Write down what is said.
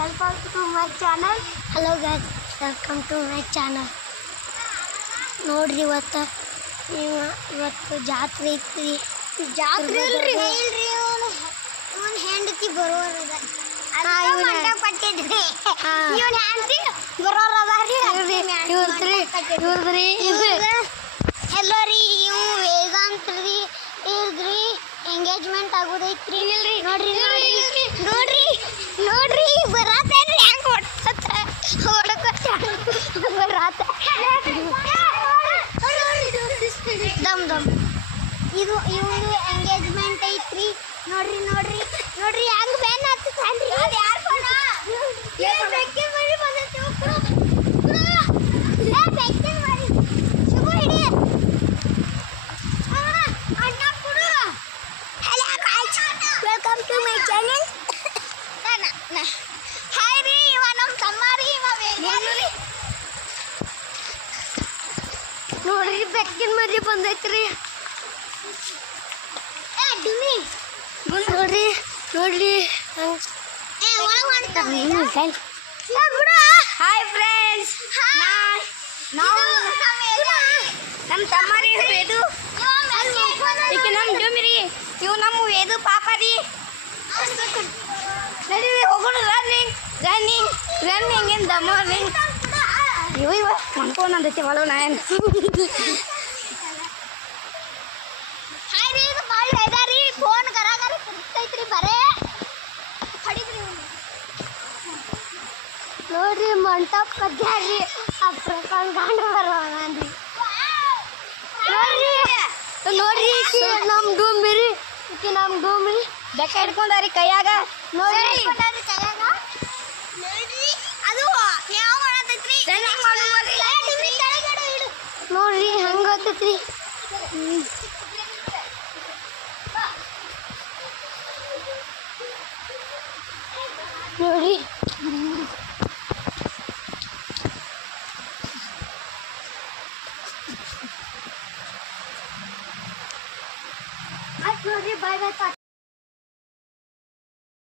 Welcome to my channel. Hello guys, welcome to my channel. ನೋಡ್ರಿ ಇವತ್ತು ಜಾತ್ರೆ ಐತಿ. ಜಾತ್ರೆ ಇಲ್ರಿ ಇವನ್ ಹೆಂಡತಿ ಬರೋರದ ಕೊಟ್ಟಿದ್ರಿ. ಇವನ್ ಹೆಂಡತಿ ಬರೋರದಾರಿ. ಇವ್ರದ್ರಿ ಎಲ್ಲರಿ ಇವ್ ವೇದಾಂತ್ರಿ ಇರ್ದ್ರಿ ಎಂಗೇಜ್ಮೆಂಟ್ ಆಗೋದೈತ್ರಿ. ನೋಡ್ರಿ ನೋಡ್ರಿ ನೋಡ್ರಿ ನೋಡ್ರಿ ಬರಾತೇನ್ರಿ ಹೆಂಗ್ ಬರಾತ ದಮ್ ದಮ್ ಇದು ಇವ್ದು ಎಂಗೇಜ್ಮೆಂಟ್ ಐತ್ರಿ. ನೋಡ್ರಿ ನೋಡ್ರಿ ನೋಡ್ರಿ ಹೆಂಗ್ ಬೆನ್ ಹತ್ತತಾನ್ರಿ. ಅದು ಯಾರ ಫೋನ್? ಬೆಕ್ಕಿನ ಮರಿ ಬಂದೈತಿ. ಬೆಕ್ಕಿನ ಮರಿ ಶುಭ ಹಿಡಿ ಅಣ್ಣ ಕುಡು. Hello guys, welcome to my channel. Hi ರೀ, ಇವ ನಮ್ಮ ತಮ್ಮಾರಿ. ಇವ ನೋಡ್ರಿ ಬೆಕ್ಕಿನ ಮರಿ ಬಂದೈತ್ರಿ. ನೋಡ್ರಿ ನೋಡ್ರಿ ಹಾಯ್ ಫ್ರೆಂಡ್ಸ್, ನಾವು ನಮ್ಮ ತಮ್ಮರಿ ವೇದು, ಈಗ ನಮ್ಮ ಜುಮಿರಿ, ಇವು ನಮ್ಮ ವೇದು ಪಾಪ ರೀ. ನಡಿ ಹೋಗೋಣ. Running running running in the morning. ಇವ ಮನ್ಕೊಂಡ್ ಅಂದೈತಿ ಒಳಗೆ ನಾನು. ಹಾಯ್ ರೀ, ಇದು ಭಾಳ ಇದಾರಿ. ಫೋನ್ ಗರಾಗರಿ ಕುಡ್ತೈತ್ರಿ ಬರೇ ಹೊಡಿದ್ರಿ. ನೋಡ್ರಿ ಮಂಟಪ ಕದ್ಯಾರಿ. ಆ ಪ್ರಕರಣ ಗಾಂಡ್ರ ಬರೋಣನ್ರಿ. ನೋಡ್ರಿ ನೋಡ್ರಿ ನಮ್ಮ ಡೂಮಿರಿ, ಈಕಿ ನಮ್ಮ ಡೂಮಿರಿ ಬೆಕ್ಕ ಹಿಡ್ಕೊಂಡಾರಿ ಕೈಯಾಗ. ನೋಡ್ರಿ ಕೈಯಾಗ. ನೋಡ್ರಿ ಅದು ಯಾವ ಮಾಡತೈತ್ರಿ. ನೋಡ್ರಿ ಹಂಗ ಹತ್ತೈತ್ರಿ. ನೋಡಿ ನೋಡ್ರಿ ಬಾಯ್ ಬಾಯ್.